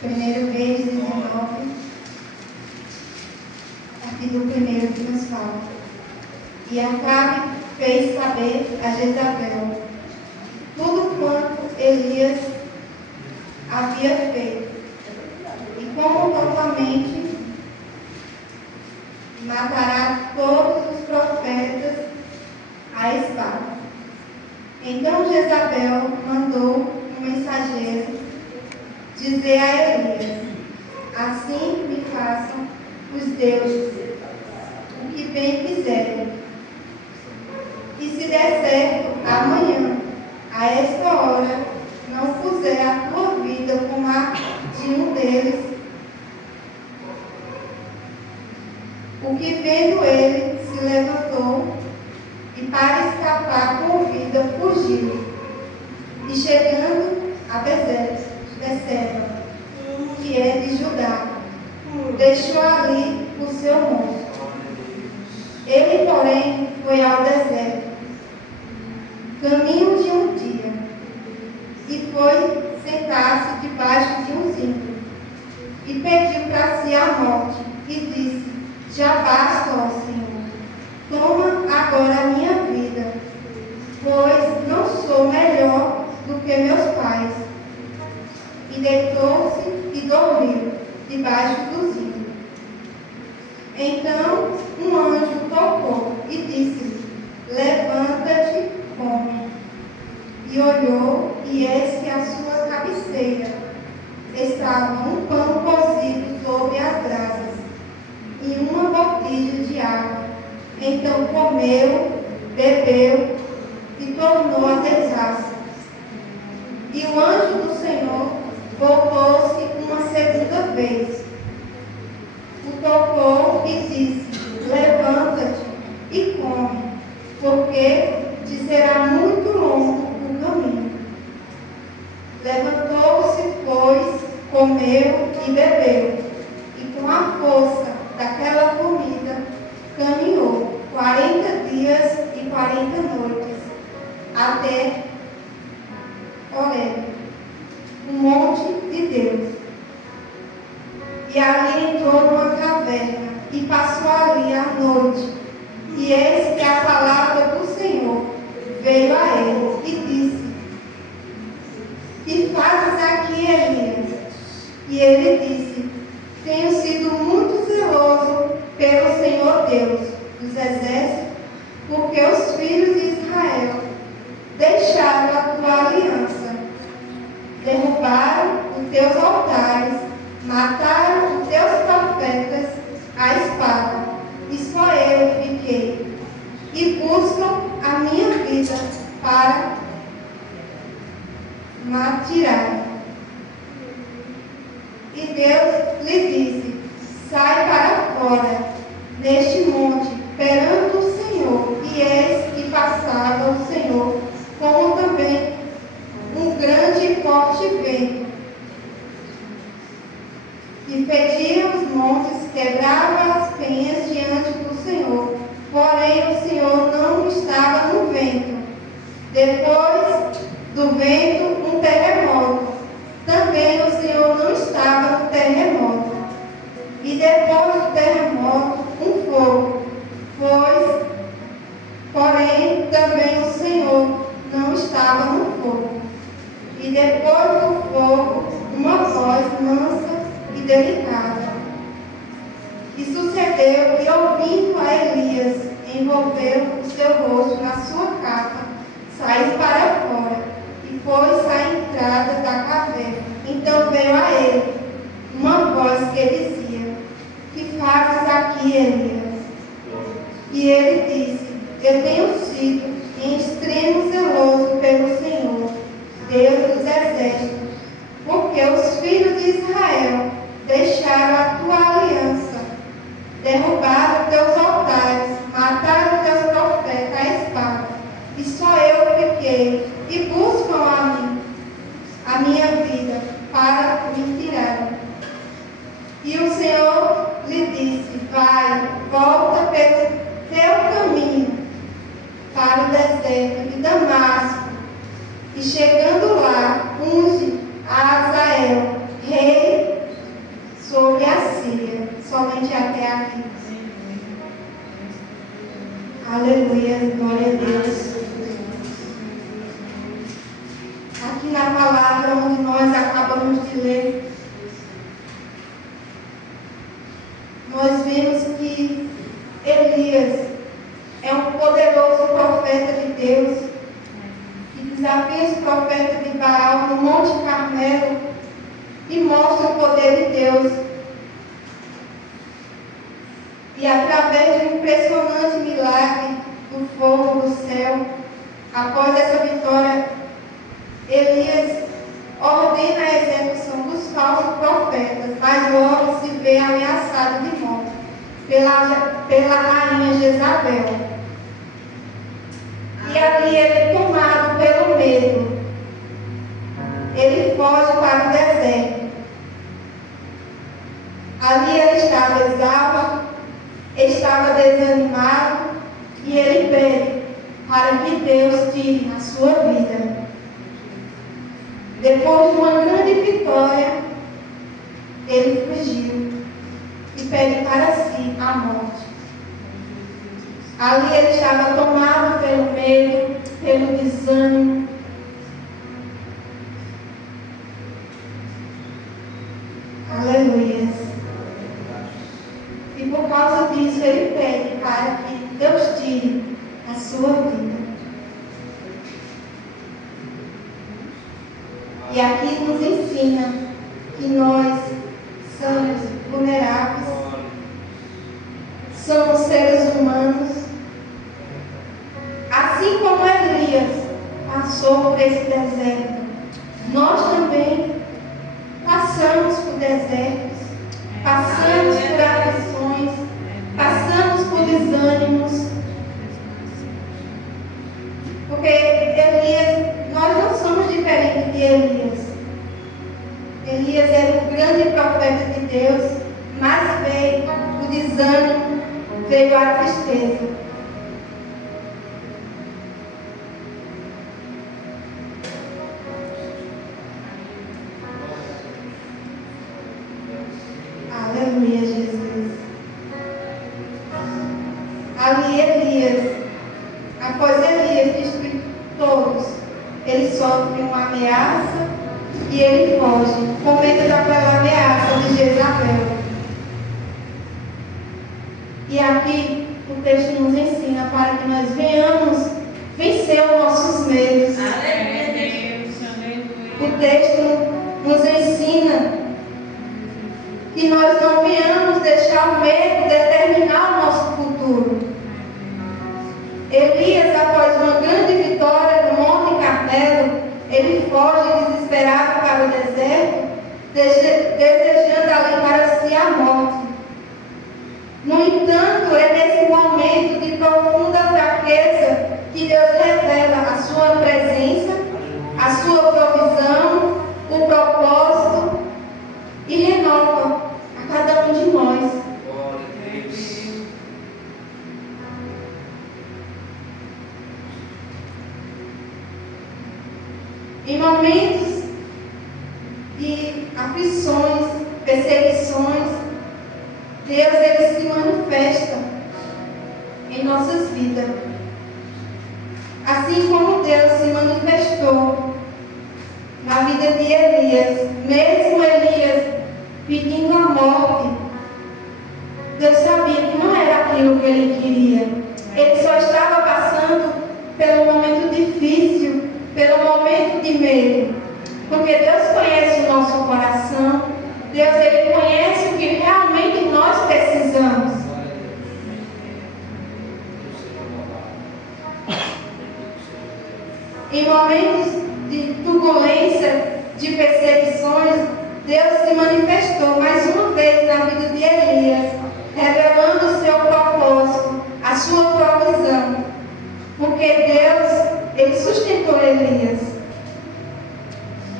Primeiro Reis 19, a partir do primeiro que nos fala. E Acabe fez saber a Jezabel tudo quanto Elias havia feito, e como totalmente matará todos os profetas à espada. Então Jezabel mandou um mensageiro dizer a Elias: assim me façam os deuses o que bem quiserem, e se der certo amanhã, a esta hora, não puser a tua vida como a de um deles, o que vendo ele se levantou e para escapar com vida fugiu, e chegando a Bezerra, que é de Judá, deixou ali o seu moço. Ele, porém, foi ao deserto, caminho de um dia, e foi sentar-se debaixo de um zimbro, e pediu para si a morte, e disse: já basta, ó Senhor, toma agora a minha vida, pois não sou melhor do que meus pais. E deitou-se e dormiu debaixo do zimbro. Então um anjo tocou e disse-lhe: levanta-te, come. E olhou, e eis que à sua cabeceira estava um pão cozido sobre as brasas e uma botija de água. Então comeu, bebeu e tornou a deitar-se. E o anjo do Senhor voltou-se uma segunda vez, o tocou e disse: levanta-te e come, porque te será muito longo o caminho. Levantou-se, pois, comeu e bebeu, e com a força daquela comida caminhou 40 dias e 40 noites até Horebe, o monte de Deus. E ali entrou numa caverna e passou ali a noite. E eis que a palavra do Senhor veio a ele e disse: que fazes aqui, Elias? E ele disse: tenho sido muito zeloso pelo Senhor Deus dos exércitos, porque os filhos de Israel deixaram a tua aliança, derrubaram os teus altares, mataram os teus profetas à espada, e só eu fiquei, e buscam a minha vida para me tirar. E Deus lhe disse: sai para fora deste monte perante o Senhor. E eis que passava o Senhor, como também um grande e forte vento, e fedia os montes, quebrava as penhas diante do Senhor. Porém o Senhor não estava no vento. Depois do vento, um terremoto. Também o Senhor não estava no terremoto. E depois do terremoto, um fogo. Porém, também o Senhor não estava no fogo. E depois do fogo, uma voz mansa e delicada. E sucedeu que, ouvindo a Elias, envolveu o seu rosto na sua capa, saiu para fora e pôs à entrada da caverna. Então veio a ele uma voz que dizia: que fazes aqui, Elias? E ele disse: eu tenho sido em extremo zeloso pelo Senhor, Deus dos exércitos, porque os filhos de Israel deixaram a tua aliança, derrubaram teus altares, mataram teus profetas à espada, e só eu fiquei, e buscam a minha vida para me tirar. E o Senhor lhe disse: vai, volta pelo teu caminho para o deserto, deserto de Damasco, e chegando lá, unge a Azael, rei sobre a Síria. Somente até aqui. Aleluia, glória a Deus. Aqui na palavra onde nós acabamos de ler, nós vemos que Elias é um poderoso profeta de Deus que desafia os profetas de Baal no Monte Carmelo e mostra o poder de Deus. E através de um impressionante milagre do fogo do céu, após essa vitória, Elias ordena a execução dos falsos profetas, mas logo se vê ameaçado de morte pela rainha Jezabel. E ali ele, tomado pelo medo, ele foge para o deserto. Ali ele estava exausto, estava desanimado, e ele pede para que Deus tire a sua vida. Depois de uma grande vitória, ele fugiu e pede para si a morte. Ali ele estava tomado pelo medo, pelo desânimo. Aleluia. E por causa disso ele pede para que Deus tire a sua vida. E aqui nos ensina que nós somos vulneráveis, somos seres humanos, assim como Elias passou por esse deserto. Nós também passamos por desertos, passamos por aflições, passamos por desânimos, porque Elias, nós não somos diferentes de Elias. Elias era um grande profeta de Deus, mas veio o desânimo, veio a tristeza. Aleluia, Jesus. Ali Elias, após Elias destruir todos, ele sofre uma ameaça e ele foge, com medo daquela ameaça de Jezabel. E aqui o texto nos ensina para que nós venhamos vencer os nossos medos. O texto nos ensina que nós não venhamos deixar o medo determinar o nosso futuro. Elias, após uma grande vitória no Monte Carmelo, ele foge desesperado para o deserto, desejando ali para si a morte. No entanto, é nesse momento de profunda fraqueza que Deus revela a sua presença, a sua provisão, o propósito e renova a cada um de nós. Em momentos de aflições, perseguições, Deus ele se manifesta em nossas vidas. Assim como Deus se manifestou na vida de Elias, mesmo Elias pedindo a morte, Deus sabia que não era aquilo que ele queria. Ele só estava passando pelo momento difícil, pelo momento de medo, porque Deus conhece o nosso coração. Deus ele conhece o que realmente nós precisamos. Em momentos de turbulência, de perseguições, Deus se manifestou mais uma vez na vida de Elias, revelando o seu propósito, a sua provisão, porque Deus ele sustentou Elias.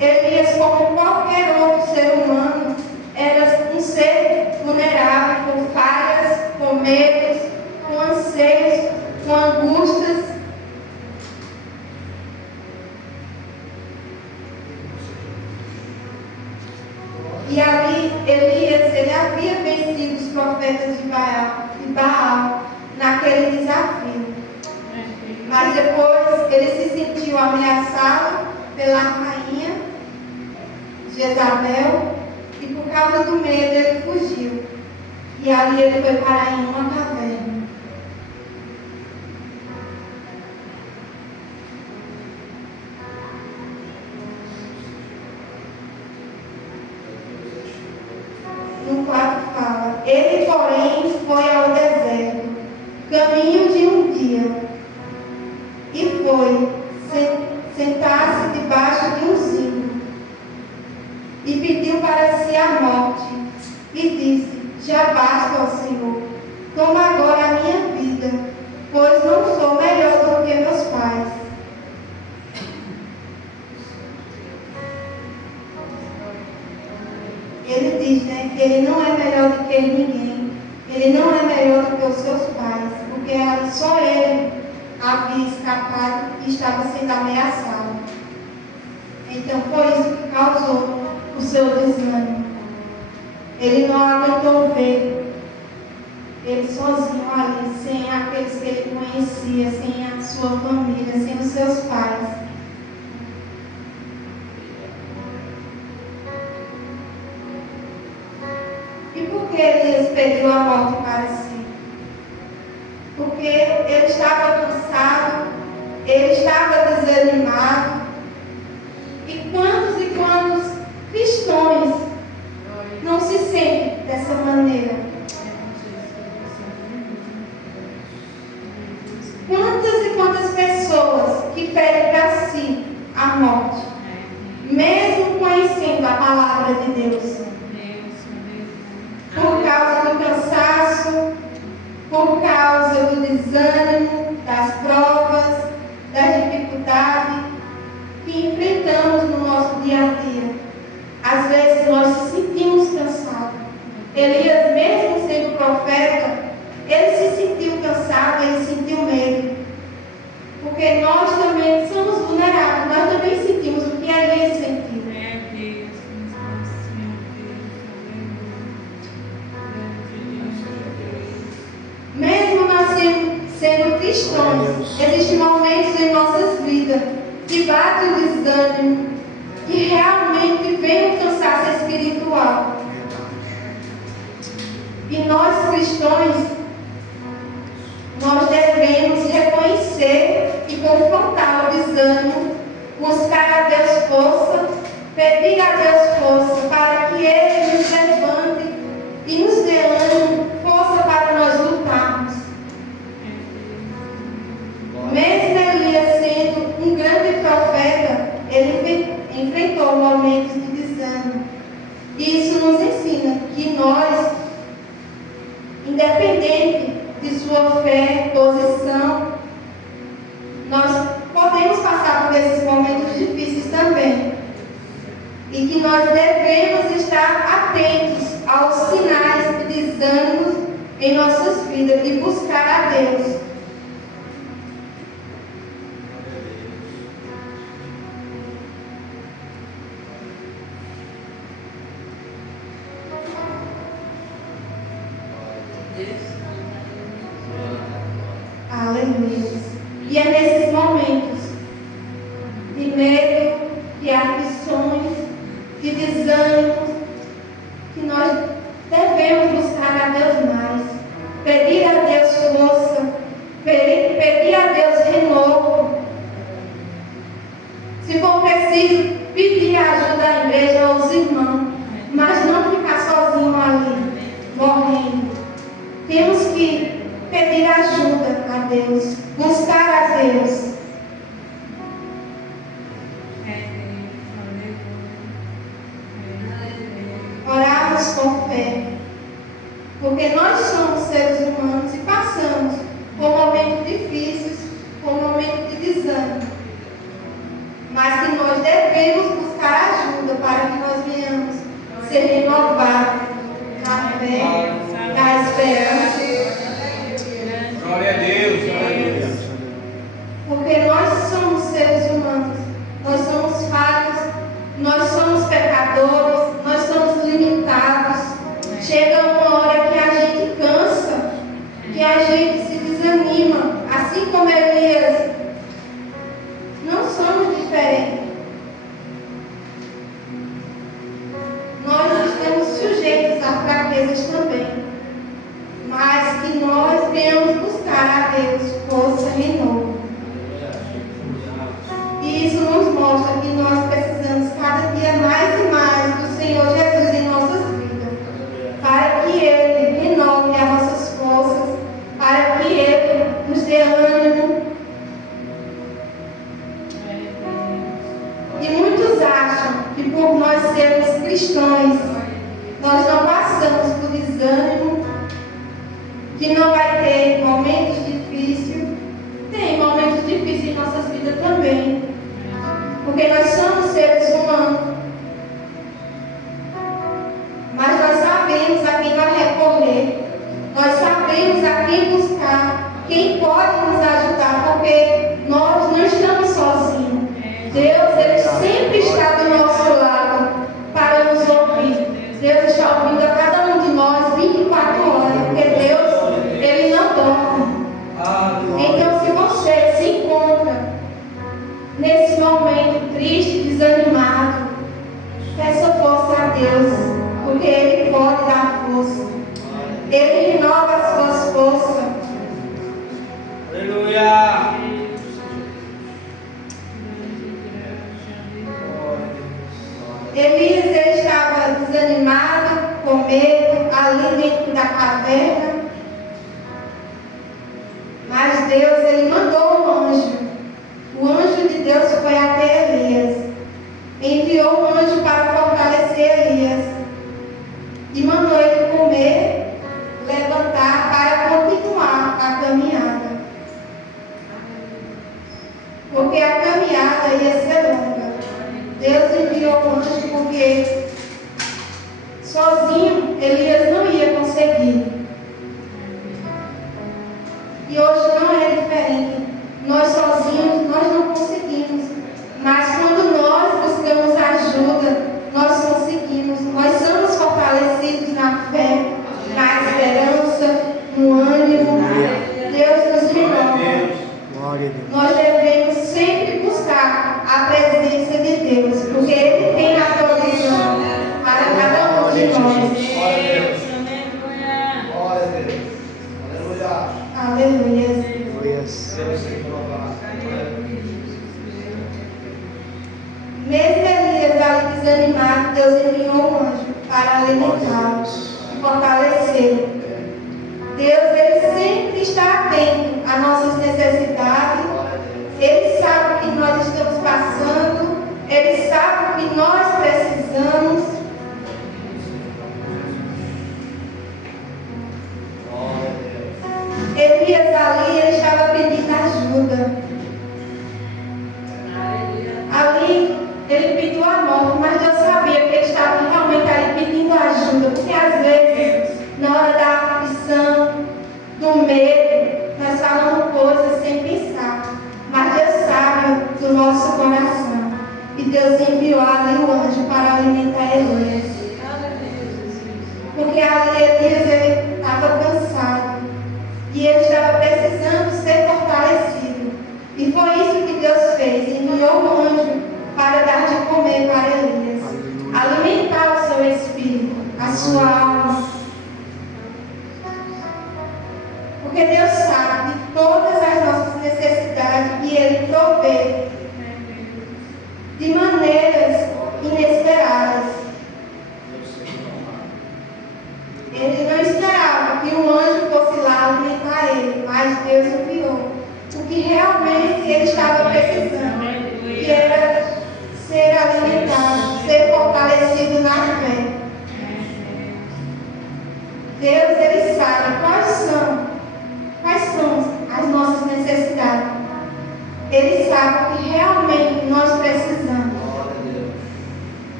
Elias, como qualquer outro ser humano, era um ser vulnerável, com falhas, com medos, com anseios, com angústias. E ali Elias, ele havia vencido os profetas de Baal naquele desafio. Mas depois ele se sentiu ameaçado pela rainha Jezabel e por causa do medo ele fugiu. E ali ele foi parar em uma caverna. No 4 fala: ele, porém, foi ao deserto, caminho de um dia, e foi sentar-se debaixo de um zinco, e pediu para si a morte, e disse: já basta, ó Senhor, toma agora a minha vida, pois não sou melhor do que meus pais. Ele diz, né, que ele não é melhor do que ninguém, ele não é melhor do que os seus pais, porque só ele havia escapado e estava sendo ameaçado. Então foi isso que causou o seu desânimo. Ele não aguentou ver ele sozinho ali, sem aqueles que ele conhecia, sem a sua família, sem os seus pais. E por que Elias pediu a morte para si? Porque ele estava cansado, ele estava desanimado. E quantos cristãos não se sentem dessa maneira? Quantas e quantas pessoas que pedem para si a morte, mesmo conhecendo a palavra de Deus, por causa do cansaço, por causa do desânimo, das provas, das dificuldades que enfrentamos no nosso dia a dia. Às vezes nós nos sentimos cansados. Elias, mesmo sendo profeta, ele se sentiu cansado, ele sentiu medo. Porque nós também somos vulneráveis, nós também sentimos o que Elias sentiu. Mesmo nós sendo cristãos, existem momentos em nossas vidas que bate o desânimo, que realmente vem o cansaço espiritual. E nós cristãos, nós devemos reconhecer e confrontar o desânimo, buscar a Deus força, pedir a Deus força para que Ele nos levante e nos dê ânimo, força para nós lutarmos. Mesmo Elias sendo um grande profeta, ele enfrentou momentos de desânimo. E isso nos ensina que nós, independente de sua fé, posição, nós podemos passar por esses momentos difíceis também. E que nós devemos estar atentos aos sinais de desânimo em nossas vidas e buscar a Deus. Aleluia. E é nesses momentos de medo, de aflições, de desânimo, que nós devemos buscar a Deus mais, pedir a Deus força, pedir a Deus renovo. Se for preciso, pedir ajuda à igreja ou aos irmãos, mas não ficar sozinho ali, morrendo. Temos que pedir ajuda a Deus, buscar a Deus. Orarmos com fé, porque nós somos seres humanos e passamos por momentos difíceis, por momentos de desânimo, mas que nós devemos buscar ajuda para que nós venhamos ser renovados na fé, na esperança. Glória a Deus, glória a Deus. Porque nós somos seres humanos, nós somos falhos, nós somos pecadores, nós somos limitados. fraquezas também, mas que nós venhamos buscar a Deus força e renovo. E isso nos mostra que nós precisamos cada dia mais e mais do Senhor Jesus em nossas vidas, para que Ele renove as nossas forças, para que Ele nos dê ânimo. E muitos acham que por nós sermos cristãos, nós não passamos por desânimo, que não vai ter momentos difíceis. Tem momentos difíceis em nossas vidas também, porque nós somos seres humanos. Mas nós sabemos a quem nós recorrer, nós sabemos a quem buscar, quem pode nos ajudar, porque nós não estamos sozinhos. Deus, Ele sempre está do nosso lado para nos ouvir. Deus está ouvindo a cada um de nós 24 horas, porque Deus, Ele não dorme. Então, se você se encontra nesse momento triste, desanimado, peça força a Deus, porque Ele pode dar força. Ele renova as suas forças. Aleluia! Elias, ele estava desanimado, com medo, ali dentro da caverna. Mas Deus, Ele mandou um anjo. O anjo de Deus foi até Elias. Enviou um anjo para fortalecer Elias. E mandou ele comer, levantar para continuar a caminhada. Porque a caminhada ia ser longa. Deus enviou o anjo porque sozinho Elias não ia conseguir. E hoje não é diferente. Nós sozinhos, nós não conseguimos. Mas quando nós buscamos ajuda, nós conseguimos. Nós somos fortalecidos na fé, na esperança, no ânimo. Deus nos renova. Nós devemos sempre buscar a presença de Deus, porque Ele tem a provisão para cada um de nós. Aleluia. Mesmo Elias ali desanimado, Deus enviou um anjo para alimentá-lo e fortalecê-lo. Deus, Ele sempre está atento às nossas necessidades. Ele sabe o que nós estamos passando. Ele sabe o que nós precisamos. Elias ali, ele estava pedindo ajuda. Ali, ele pediu a morte, mas Deus sabia que ele estava realmente ali pedindo ajuda. Porque às vezes, na hora da aflição, do medo, nós falamos coisas sem pensar. Mas Deus sabe do nosso coração. E Deus enviou ali o anjo para alimentar Elias. Porque ali Elias, ele estava cansado. E ele estava precisando ser fortalecido. E foi isso que Deus fez. Enviou o anjo para dar de comer para Elias. Alimentar o seu espírito, a sua alma. Porque Deus sabe de todas as nossas necessidades e Ele provê de maneiras inesperadas. Ele não esperava que um anjo fosse lá alimentar ele, mas Deus enviou o que realmente ele estava precisando, que era ser alimentado, ser fortalecido na fé. Deus, Ele sabe quais são as nossas necessidades. Ele sabe o que realmente nós precisamos.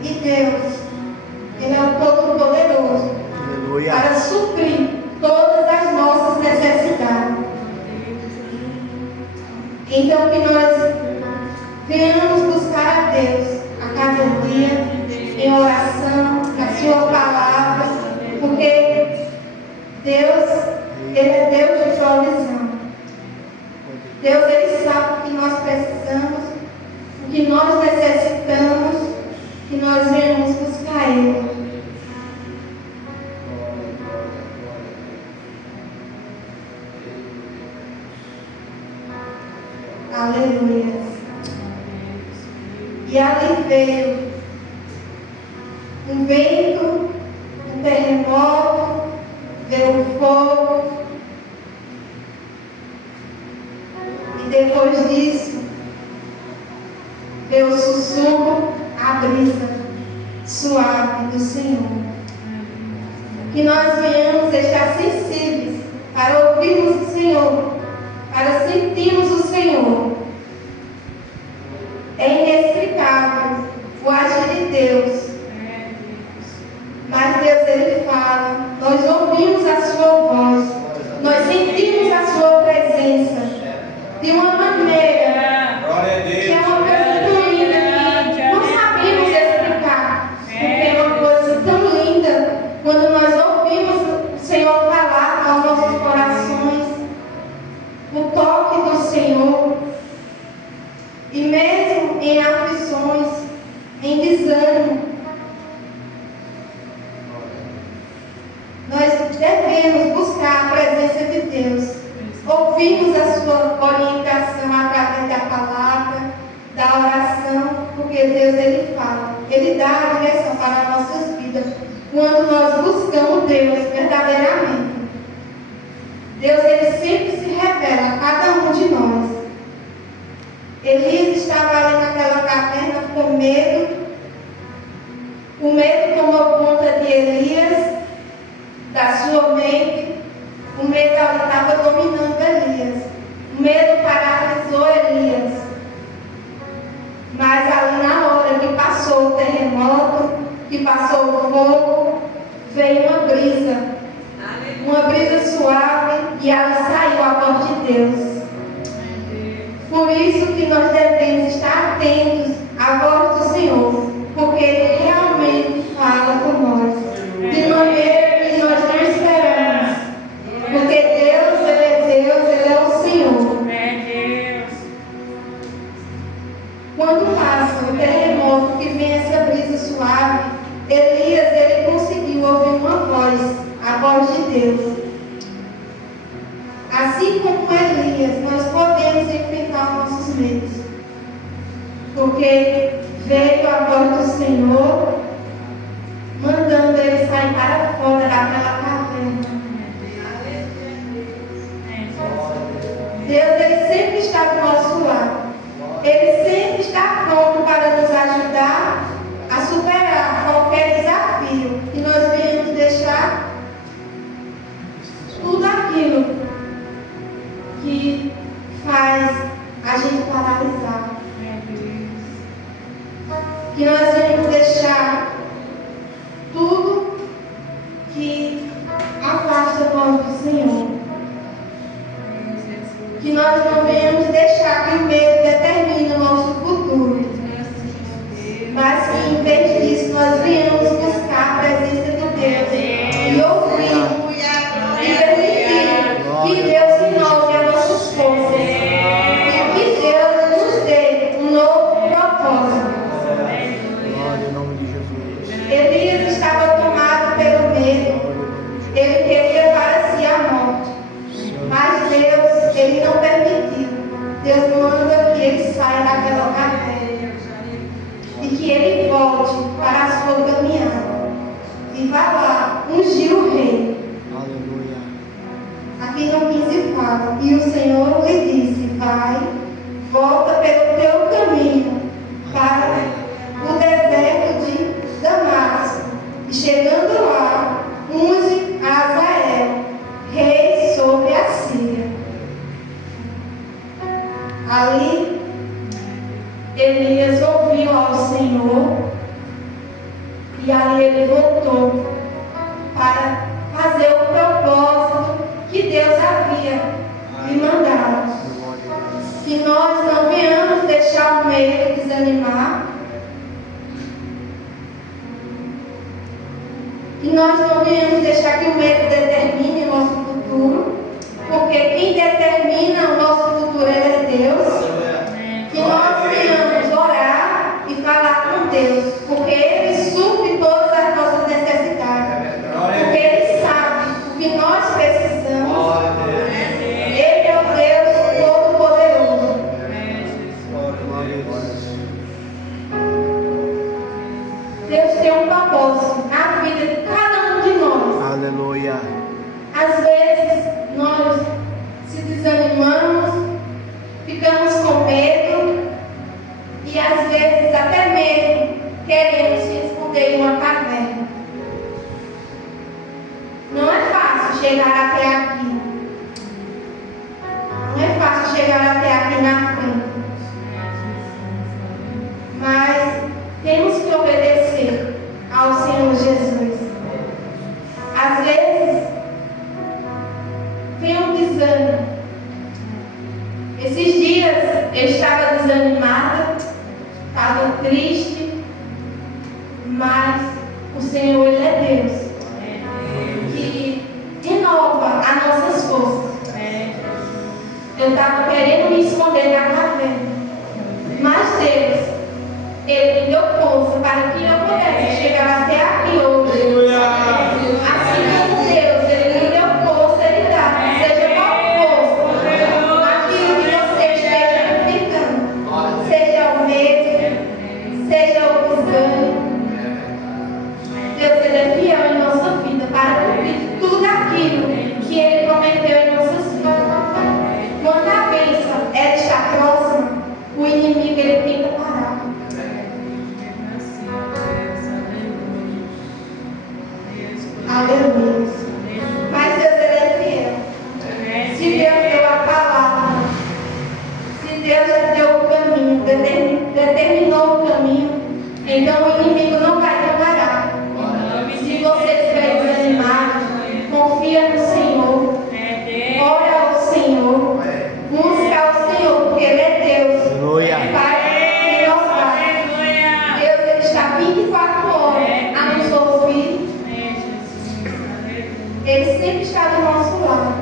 E Deus, Ele é o Todo-Poderoso para suprir todas as nossas necessidades. Então, que nós venhamos buscar a Deus a cada dia, em oração, na Sua palavra, porque Deus, Ele é Deus de provisão. Deus, Ele sabe o que nós precisamos, o que nós necessitamos, que nós nós venhamos buscar Ele. Aleluia. E ali veio um vento, um terremoto, veio o fogo. E depois disso, veio o sussurro, a brisa suave do Senhor. Que nós venhamos estar sensíveis para ouvirmos o Senhor, para sentirmos o Senhor. É inexplicável o agir de Deus. Mas Deus, Ele fala, nós ouvimos a sua voz, nós sentimos a sua presença de uma maneira que é uma coisa tão linda que não sabemos explicar. Porque é uma coisa tão linda quando nós ouvimos o Senhor falar aos nossos corações, o toque do Senhor. E mesmo em aflições, em desânimo, nós devemos buscar a presença de Deus. Ouvimos a sua orientação através da palavra, da oração, porque Deus, Ele fala, Ele dá a direção para as nossas vidas, quando nós buscamos Deus verdadeiramente. Deus, Ele sempre se revela a cada um de nós. Elias estava ali naquela caverna com medo. O medo tomou conta de Elias, da sua mente. O medo ali estava dominando Elias. O medo paralisou Elias. Mas ali na hora que passou o terremoto, que passou o fogo, veio uma brisa suave, e ela saiu a voz de Deus. Por isso que nós devemos estar atentos à voz do Senhor, porque Ele realmente fala com nós, de maneira que nós não esperamos. Porque Deus, Ele é o Senhor. Quando passa o terremoto, que vem essa brisa suave, Elias, ele conseguiu ouvir uma voz, a voz de Deus. Assim como Elias, nós podemos enfrentar nossos medos, porque veio a voz do Senhor, mandando ele sair para fora daquela caverna. Deus, Ele sempre está do nosso lado. Ele sempre está pronto para nos ajudar a superar qualquer desafio que nós venhamos deixar tudo aquilo que faz a gente paralisar. Que nós venhamos deixar tudo que afasta nós do Senhor. Que nós não venhamos deixar que o medo determine o nosso futuro. Mas que em vez disso nós venhamos buscar a presença de Deus e ouvir e permitir que Deus renove as nossas forças e que Deus nos dê um novo propósito. Elias estava tomado pelo medo. Ele queria para si a morte. Mas Deus, Ele não permitiu. Deus manda que ele saia daquela caverna e que ele volte para a sua caminhada e vá lá ungir o rei. Aleluia. Aqui no 15 fala: e o Senhor lhe disse: vai, volta pelo teu caminho para o deserto de Damasco, e chegando lá, unge Azael, rei sobre a Síria. Ali, Elias ouviu ao Senhor e ali ele voltou para fazer o propósito que Deus havia lhe mandado. Que nós não venhamos deixar o medo desanimar, que nós não venhamos deixar que o medo determine o nosso futuro, porque quem determina o nosso futuro é Deus. Que nós venhamos orar e falar com Deus, porque Ele querendo se esconder em uma caverna. Não é fácil chegar até aqui. Não é fácil chegar até aqui na frente. Mas temos que obedecer ao Senhor Jesus. Às vezes, vem um desânimo. Esses dias eu estava desanimada, estava triste, mas o Senhor, Ele é Deus, que renova as nossas forças. Eu estava querendo me esconder na caverna, mas Deus, Ele me deu força para que eu pudesse chegar até aqui hoje. Assim como Deus, Ele me deu força, Ele dá, seja qual for, aquilo que você esteja enfrentando, seja o medo, seja o desânimo. Deus, Ele é fiel em nossa vida para cumprir tudo aquilo que Ele prometeu em nossas vidas. Quando a bênção é de estar próxima, o inimigo ele tenta parar. Aleluia. Mas Deus ele é fiel. Se Deus deu a palavra, se Deus já deu o caminho, determinou o caminho, então o inimigo não vai te parar. Se você estiver desanimado, confia no Senhor. Ora ao Senhor. Busca ao Senhor, porque Ele é Deus. Pai, Deus Pai. Deus ele está 24 horas a nos ouvir. Ele sempre está do nosso lado.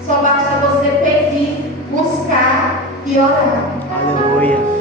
Só basta você pedir, buscar e orar. Aleluia.